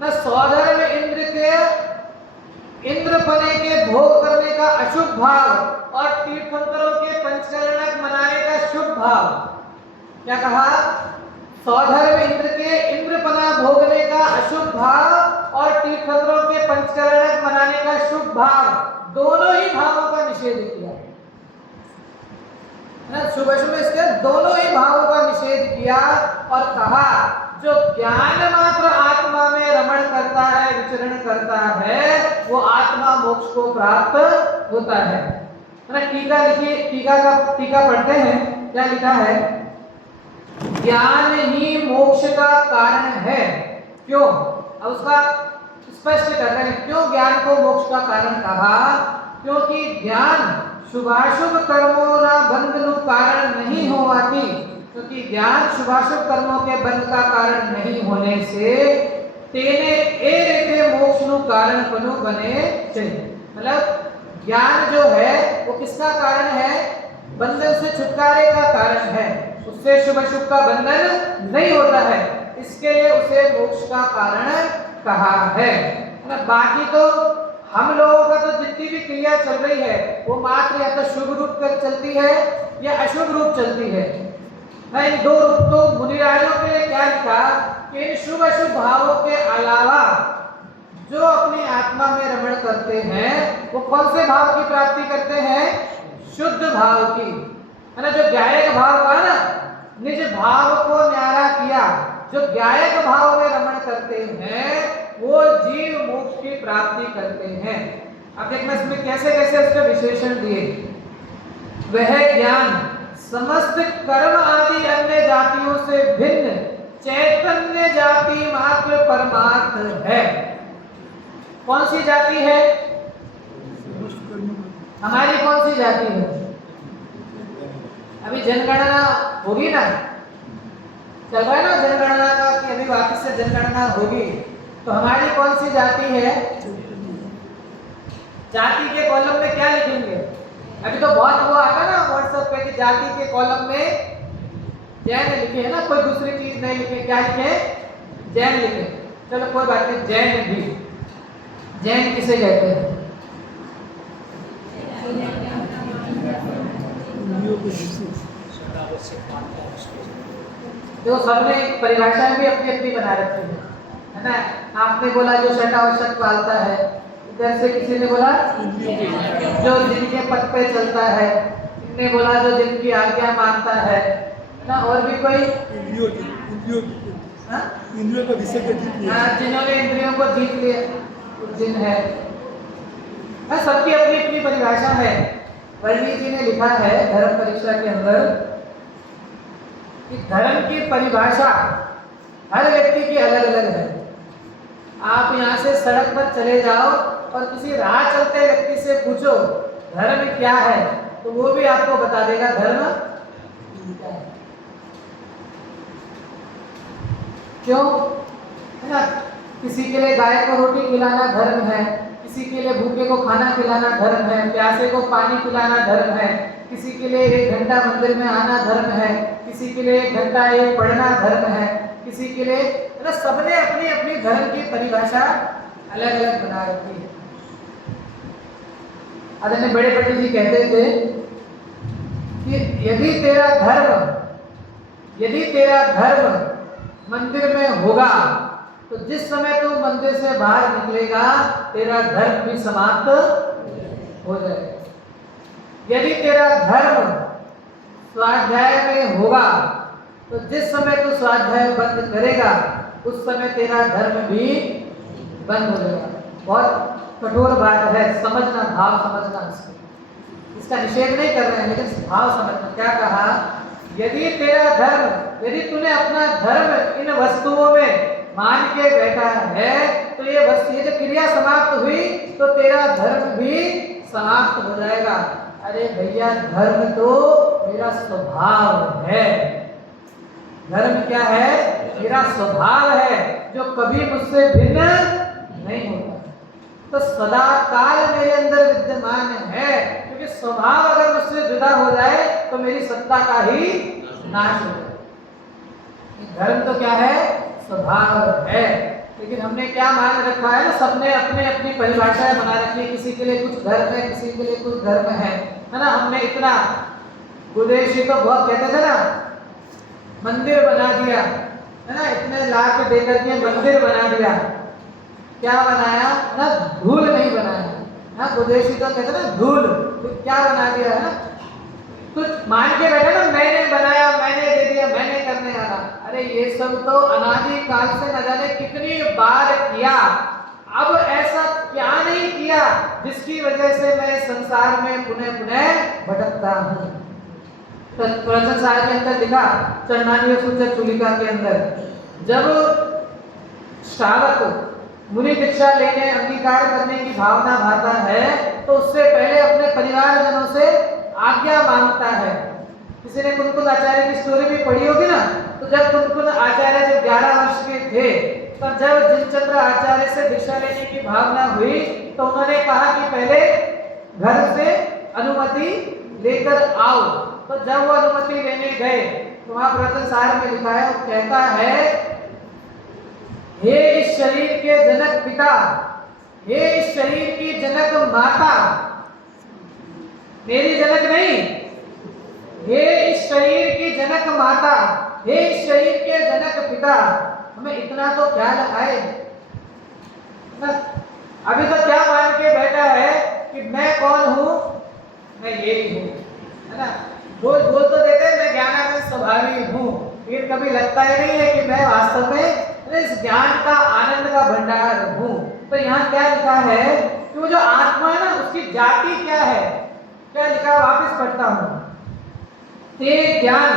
ना, सौधर्म इंद्र के इंद्रपने के भोग करने का अशुभ भाव और तीर्थंकरों के पंचकरणक मनाने का शुभ भाव। क्या कहा? सौधर्म इंद्र के इंद्रपना भोगने का अशुभ भाव और तीर्थंकरों के पंचकरणक मनाने का शुभ भाव, दोनों ही भावों का निषेध किया ना। शुभ अशुभ इसके दोनों ही भावों का निषेध किया और कहा जो ज्ञान मात्र आत्मा में रमण करता है, विचरण करता है, वो आत्मा मोक्ष को प्राप्त होता है ना। टीका लिखिए, टीका पढ़ते हैं। क्या लिखा है? ज्ञान ही मोक्ष का कारण है। क्यों? अब उसका स्पष्ट कर रहे हैं, क्यों ज्ञान को मोक्ष का कारण कहा? क्योंकि ज्ञान शुभाशुभ कर्मों ना बंधनु कारण नहीं होवाती, क्योंकि ज्ञान शुभाशुभ कर्मों के बंध का कारण नहीं होने से તેને એ રીતે મોક્ષનું કારણ બને છે। मतलब ज्ञान जो है वो किसका कारण है? बंधन से छुटकारे का कारण है। उससे शुभ अशुभ का बंधन नहीं होता है, इसके लिए उसे मोक्ष का कारण कहा है। बाकी तो हम लोगों का तो जितनी भी क्रिया चल रही है वो मात्र या तो शुभ रूप कर चलती है या अशुभ रूप चलती है। इन दो रूप तो मुनिराजों के लिए क्या लिखा कि इन शुभ अशुभ भावों के अलावा जो अपनी आत्मा में रमण करते हैं वो कौन से भाव की प्राप्ति करते हैं? शुद्ध भाव की, है ना। जो ज्ञायक भाव का ना निज भाव को न्यारा किया, जो ज्ञायक भाव में रमण करते हैं वो जीव मोक्ष की प्राप्ति करते हैं। अब देखना इसमें कैसे कैसे उसके विशेषण दिए। वह ज्ञान समस्त कर्म आदि अन्य जातियों से भिन्न चैतन्य जाति मात्र परमार्थ है। कौन सी जाति है? हमारी कौन सी जाति है? अभी जनगणना होगी ना, चल रहा है ना जनगणना का कि अभी वापस से जनगणना होगी, तो हमारी कौन सी जाति है? जाति के कॉलम में क्या लिखेंगे? अभी तो बहुत वो आता ना व्हाट्सएप पे कि जाति के कॉलम में जैन लिखे है ना, कोई दूसरी चीज नहीं लिखे, क्या लिखे? जैन लिखे। चलो कोई बात नहीं, जैन भी, जैन किसे कहते हैं? जो सबने परिभाषा भी अपनी अपनी बना रखी है ना। आपने बोला जो शटावशक पालता है, इधर से किसी ने बोला जो जिनके पथ पे चलता है, इनने बोला जो जिनकी आज्ञा मानता है ना। और भी कोई इंद्रियों का विषय जिन्होंने इंद्रियों को जीत लिया जिन है। सबकी अपनी अपनी परिभाषा है। वर्णी जी ने लिखा है धर्म परीक्षा के अंदर कि धर्म की परिभाषा हर व्यक्ति की अलग अलग है। आप यहाँ से सड़क पर चले जाओ और किसी राह चलते व्यक्ति से पूछो धर्म क्या है, तो वो भी आपको बता देगा धर्म क्या है। क्यों? है ना। किसी के लिए गाय को रोटी खिलाना धर्म है, किसी के लिए भूखे को खाना खिलाना धर्म है, प्यासे को पानी पिलाना धर्म है, किसी के लिए 1 घंटा मंदिर में आना धर्म है, किसी के लिए 1 घंटा पढ़ना धर्म है, किसी के लिए, मतलब सबने अपनी अपनी धर्म की परिभाषा अलग अलग बना रखी है। आदरणीय बड़े पंडित जी कहते थे कि यदि तेरा धर्म मंदिर में होगा तो जिस समय तू मंदिर से बाहर निकलेगा तेरा धर्म भी समाप्त हो जाएगा। यदि तेरा धर्म स्वाध्याय में होगा तो जिस समय तू स्वाध्याय बंद करेगा उस समय तेरा धर्म भी बंद हो जाएगा। बहुत कठोर बात है, समझना, भाव समझना। इसका निषेध नहीं कर रहे हैं लेकिन भाव समझना। क्या कहा? यदि तेरा धर्म, यदि तूने अपना धर्म इन वस्तुओं में मान के बैठा है तो ये जो क्रिया समाप्त हुई तो तेरा धर्म भी समाप्त हो जाएगा। अरे भैया, धर्म तो मेरा स्वभाव है। धर्म क्या है? मेरा स्वभाव है जो कभी मुझसे भिन्न नहीं होता, तो सदा काल मेरे अंदर विद्यमान है। क्योंकि स्वभाव अगर मुझसे जुदा हो जाए तो मेरी सत्ता का ही नाश हो जाए। धर्म तो क्या है? स्वभाव है। लेकिन हमने क्या मान रखा है ना, सबने अपने अपनी परिभाषाएं बना रखी है। किसी के लिए कुछ धर्म है, किसी के लिए कुछ धर्म है ना। हमने इतना, गुरुदेव जी तो बहुत कहते थे ना, मंदिर बना दिया है ना, इतने लाख देकर के मंदिर बना दिया। क्या बनाया ना? धूल नहीं बनाया ना। गुरुदेव जी तो कहते ना धूल, तो क्या बना दिया है ना, कुछ मान के बैठा ना, मैंने बनाया, मैंने दे दिया, मैंने करने वाला। अरे ये सब तो अनादि काल से न जाने कितनी बार किया। अब ऐसा क्या नहीं किया जिसकी वजह से मैं संसार में पुनः पुनः भटकता हूँ। तो प्रवचन सार के अंदर लिखा, चरणानी सूचक चुलिका के अंदर, जब श्रावक मुनि दीक्षा लेने अंगीकार करने की भावना भाता है तो उससे पहले अपने परिवारजनों से आज्ञा मांगता है। किसी ने कुंतल आचार्य की स्टोरी भी पढ़ी होगी ना, तो जब कुंतल आचार्य जब 11 वर्ष के थे तो तो जब जिनचंद्र आचार्य से दीक्षा लेने की भावना हुई तो उन्होंने कहा कि पहले घर से अनुमति लेकर आओ। तो जब वो अनुमति लेने गए तो वहां प्रवचन सार में लिखा है, वो कहता है, हे इस शरीर के जनक पिता, हे इस शरीर की जनक माता, मेरी जनक नहीं, हे इस शरीर की जनक माता, हे इस शरीर के जनक पिता, हमें इतना तो ख्याल आए ना। अभी तो क्या मान के बैठा है कि मैं कौन हूं, मैं ये ही हूं, है ना। बोल तो देते हैं मैं ज्ञानानंद स्वभावी हूं, लेकिन कभी लगता ही नहीं है कि मैं वास्तव में इस ज्ञान का आनंद का भंडार हूं। तो यहाँ क्या लिखा है कि वो जो आत्मा है ना, उसकी जाति क्या है, क्या लिखा, वापस पढ़ता हूं। ते ज्ञान,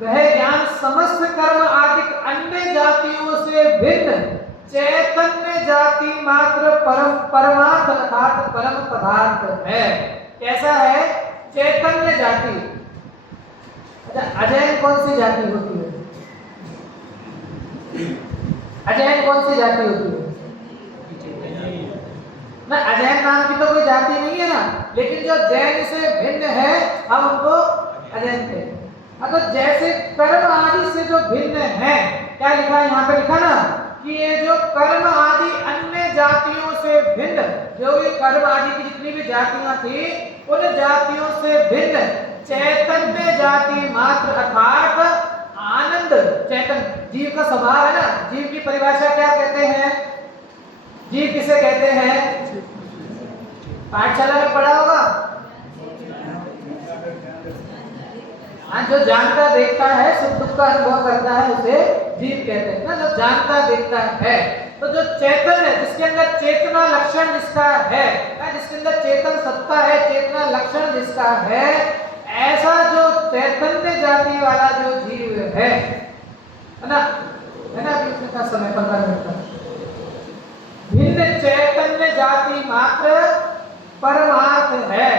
वह ज्ञान समस्त कर्म आदि अन्य जातियों से भिन्न चैतन्य जाति मात्र परमार्थ अर्थात परम पदार्थ है। कैसा है? चैतन्य जाति। अच्छा, अजैन कौन सी जाति होती है? अजैन कौन सी जाति होती है ना? अजैन नाम की तो कोई जाति नहीं है ना, लेकिन जो जैन से भिन्न है हम उनको अजैन कहते हैं। तो जैसे कर्म आदि से जो भिन्न है, क्या लिखा है यहाँ पे, लिखा ना कि ये जो कर्म आदि अन्य जातियों से भिन्न, जो ये कर्म आदि की जितनी भी जातियां थी उन जातियों से भिन्न चैतन्य जाति मात्र अर्थात आनंद चैतन्य जीव का स्वभाव है ना। जीव की परिभाषा क्या कहते हैं? जीव किसे कहते हैं? पाठशाला में पढ़ा होगा। हाँ, जो जानता देखता है, सुख दुख का अनुभव करता है, उसे जीव कहते हैं ना, जो जानता देखता है। तो जो चेतन है, जिसके अंदर चेतना लक्षण जिसका है, जिसके अंदर चेतन सत्ता है, चेतना लक्षण जिसका है, ऐसा जो चैतन्य जाति वाला जो जीव है ना, है ना, कितना समय 15 मिनट का, भिन्न चैतन्य जाति मात्र परमार्थ है।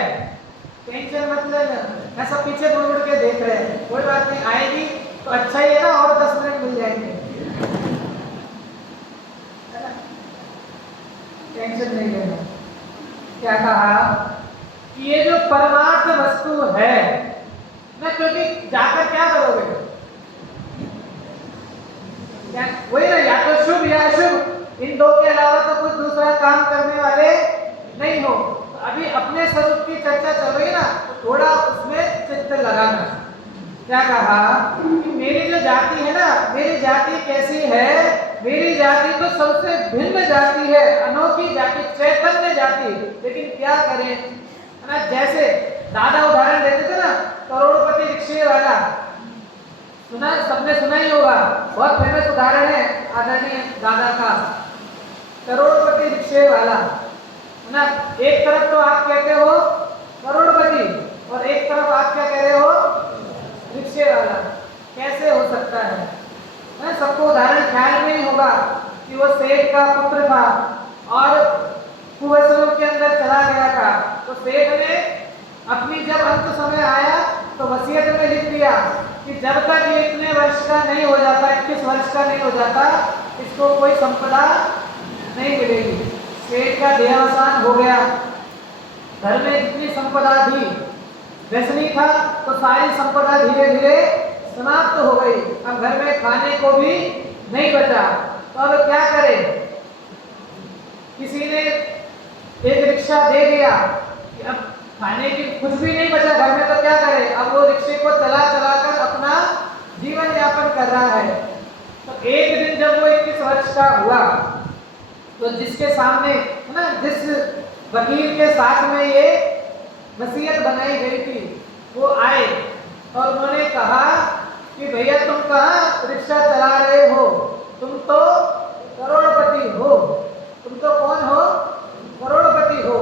टेंशन मत लेना, मैं सब पीछे मुड़ मुड़ के देख रहे हैं, कोई बात नहीं, आएगी तो अच्छा ही है ना, और 10 मिनट मिल जाएंगे, है ना, टेंशन नहीं लेना। क्या कहा कि ये जो परमार्थ वस्तु है ना, क्योंकि जाकर क्या करोगे, क्या वही ना, या तो शुभ या अशुभ, इन दो के अलावा तो कुछ दूसरा काम करने वाले नहीं हो। तो अभी अपने स्वरूप की चर्चा चल रही है ना, तो थोड़ा उसमें चित्त लगाना। क्या कहा कि मेरी जो जाति है ना, मेरी जाति कैसी है, मेरी जाति तो सबसे भिन्न जाति है, अनोखी जाति, चैतन्य जाति। लेकिन क्या करें ना, जैसे दादा उदाहरण देते थे ना, करोड़पति रिक्शे वाला, सुना, सबने सुना ही होगा, बहुत फेमस उदाहरण है आदरणीय दादा का, करोड़पति रिक्शे वाला, है ना। एक तरफ तो आप कहते हो करोड़पति और एक तरफ आप क्या कह रहे हो, रिक्शे वाला। कैसे हो सकता है? सबको उदाहरण ख्याल में ही होगा कि वो सेठ का पुत्र था और कुवैसरों के अंदर चला गया था। तो सेठ ने अपनी जब अंत समय आया तो वसीयत में लिख दिया कि जब तक ये इतने वर्ष का नहीं हो जाता, 21 वर्ष का नहीं हो जाता, इसको कोई संपदा नहीं मिलेगी। सेठ का देहावसान हो गया, घर में जितनी संपदा थी, व्यसनी था, तो सारी संपदा धीरे धीरे समाप्त हो गई। अब घर में खाने को भी नहीं बचा, तो अब क्या करे? किसी ने एक रिक्शा दे दिया कि अब खाने की कुछ भी नहीं बचा घर में, तो क्या करे? अब वो रिक्शे को चला चला कर अपना जीवन यापन कर रहा है। तो एक दिन जब वो 21 वर्ष का हुआ, तो जिसके सामने, है ना, जिस वकील के साथ में ये वसीयत बनाई गई थी, वो आए और उन्होंने कहा कि भैया तुम कहाँ रिक्शा चला रहे हो, तुम तो करोड़पति हो। तुम तो कौन हो? करोड़पति हो।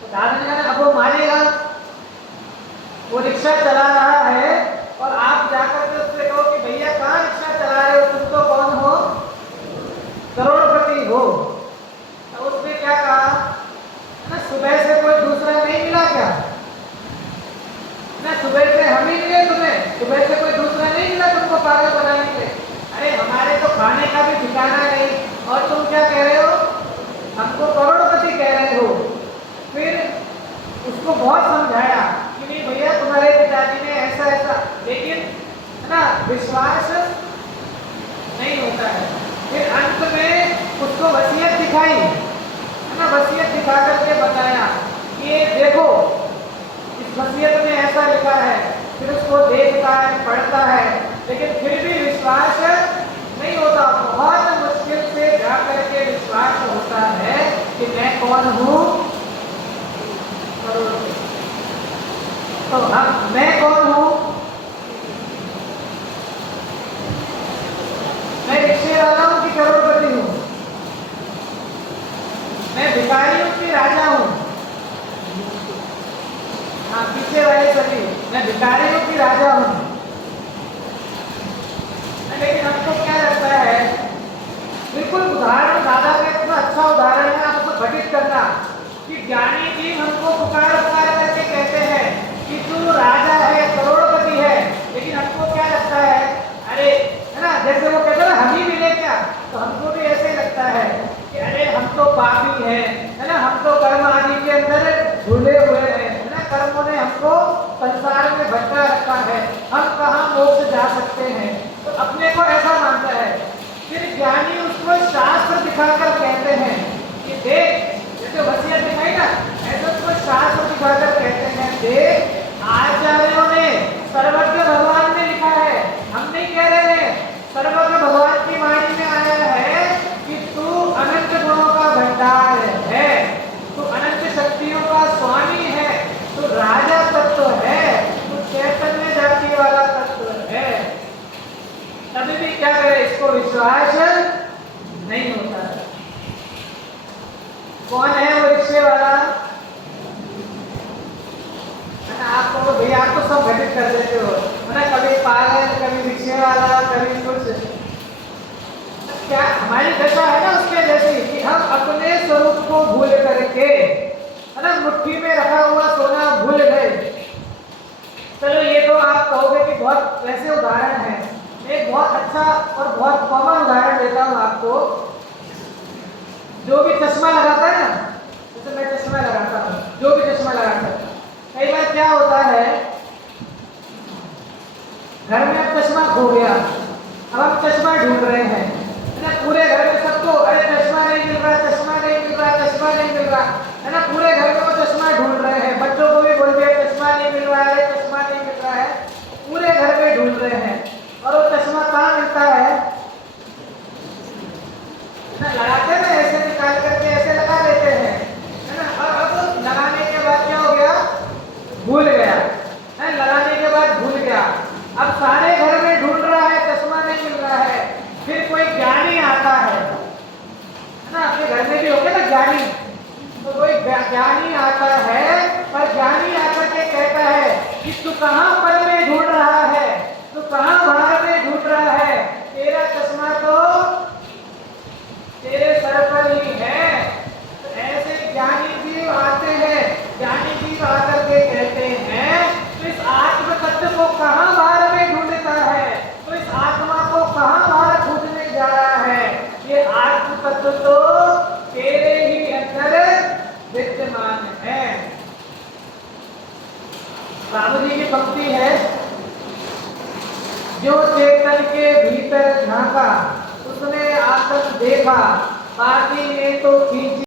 तो दादा ने कहा अब वो मानेगा, वो रिक्शा चला रहा है और आप जाकर के उससे कहो कि भैया कहाँ रिक्शा चला रहे हो, तुम तो कौन हो? करोड़पति हो। तो उसने क्या कहा ना, सुबह से कोई दूसरा नहीं मिला क्या? ना सुबह से हम ही मिले तुम्हें, सुबह से कोई दूसरा नहीं मिला तुमको पागल बनाने के लिए? अरे हमारे तो खाने उसको बहुत समझाया कि नहीं भैया तुम्हारे पिताजी ने ऐसा ऐसा, लेकिन है ना विश्वास नहीं होता है। फिर अंत में उसको वसीयत दिखाई, है ना, वसीयत दिखा करके बताया कि ये देखो इस वसीयत में ऐसा लिखा है। फिर उसको देखता है, पढ़ता है, लेकिन फिर भी विश्वास नहीं होता। बहुत मुश्किल से जाकर के विश्वास होता है कि मैं कौन हूँ। तो हम मैं कौन हूँ? मैं रिक्शे वाला हूँ कि करोड़पति हूँ? मैं भिखारी हूँ कि राजा हूँ? हाँ, पीछे वाले सभी, मैं भिखारी हूँ कि राजा हूँ? लेकिन हमको क्या लगता है, बिल्कुल उदाहरण दादा का इतना अच्छा उदाहरण है आपको घटित करना कि ज्ञानी जी हमको पुकार पुकार करके कहते हैं कि तू राजा है, करोड़पति है, लेकिन हमको क्या लगता है, अरे है ना, जैसे वो कहते हैं हम ही मिले क्या, तो हमको भी ऐसे ही लगता है कि अरे हम तो पापी हैं, है ना, हम तो कर्म आदि के अंदर झूले हुए हैं, है ना, कर्मों ने हमको संसार में भटका रखा है, हम कहाँ मोक्ष जा सकते हैं, तो अपने को ऐसा मानता है। फिर ज्ञानी उसको शास्त्र दिखाकर कहते हैं कि देख, जैसे वसीयत दिखाई ना, ऐसे उसको शास्त्र दिखाकर कहते हैं देख आचार्यों ने, सर्वज्ञ भगवान ने लिखा है, हम नहीं कह रहे हैं, सर्वज्ञ भगवान की वाणी में आया है कि तू अनंत गुणों का भंडार है, तू अनंत शक्तियों का स्वामी है, तू राजा तत्व है, तू चैतन्य जाति वाला तत्व है। तभी भी क्या करे, इसको विश्वास नहीं होता है। कौन है वो रिक्शे वाला? आपको तो भैया आप तो सब घटित कर देते हो, है ना, कभी पागल, कभी रिक्शे वाला, कभी कुछ। क्या हमारी दशा है ना उसके जैसी कि हम अपने स्वरूप को भूल करके, है ना, मुट्ठी में रखा हुआ सोना भूल गए। चलो ये तो आप कहोगे कि बहुत वैसे उदाहरण है, एक बहुत अच्छा और बहुत कॉमन उदाहरण देता हूँ आपको। जो भी चश्मा लगाता है ना, जैसे मैं चश्मा लगाता हूँ, जो भी चश्मा लगाता है, कई बार क्या होता है, घर में अब चश्मा खो गया, अब हम चश्मा ढूंढ रहे हैं, है ना, पूरे घर में सबको अरे चश्मा नहीं मिल रहा, चश्मा नहीं मिल रहा, चश्मा नहीं मिल रहा, है ना, पूरे घर में वो चश्मा ढूंढ रहे हैं, बच्चों को भी बोल दिया चश्मा नहीं मिल रहा है, चश्मा नहीं मिल रहा है, पूरे घर में ढूंढ रहे हैं। और वो चश्मा कहाँ मिलता है ना, लगाते हैं ना, ऐसे निकाल करके ऐसे लगा लेते हैं, है ना, और अब लगाने के बाद क्या हो गया, भूल गया, है, लगाने के बाद भूल गया। अब सारे घर में ढूंढ रहा है, चश्मा नहीं मिल रहा है। फिर कोई ज्ञानी आता है ना, आपके घर में भी होगा ना ज्ञानी, तो कोई ज्ञानी आता है और ज्ञानी आकर के कहता है कि तू कहाँ पर में ढूंढ रहा है, तू कहाँ बाहर में ढूंढ रहा है, तेरा चश्मा तो तेरे सर पर ही है। तो ऐसे ज्ञानी जीव आते हैं, ज्ञानी जीव आकर के कहते हैं तो इस आत्म तत्व को कहाँ बाहर में ढूंढता है, तो इस आत्मा को कहाँ बाहर खोजने जा रहा है, ये आत्म तत्व तो तेरे ही अंदर विद्यमान है। बाबू जी की पंक्ति है, जो चेतन के भीतर झांका उसने आत्म देखा, बाकी ने तो खींची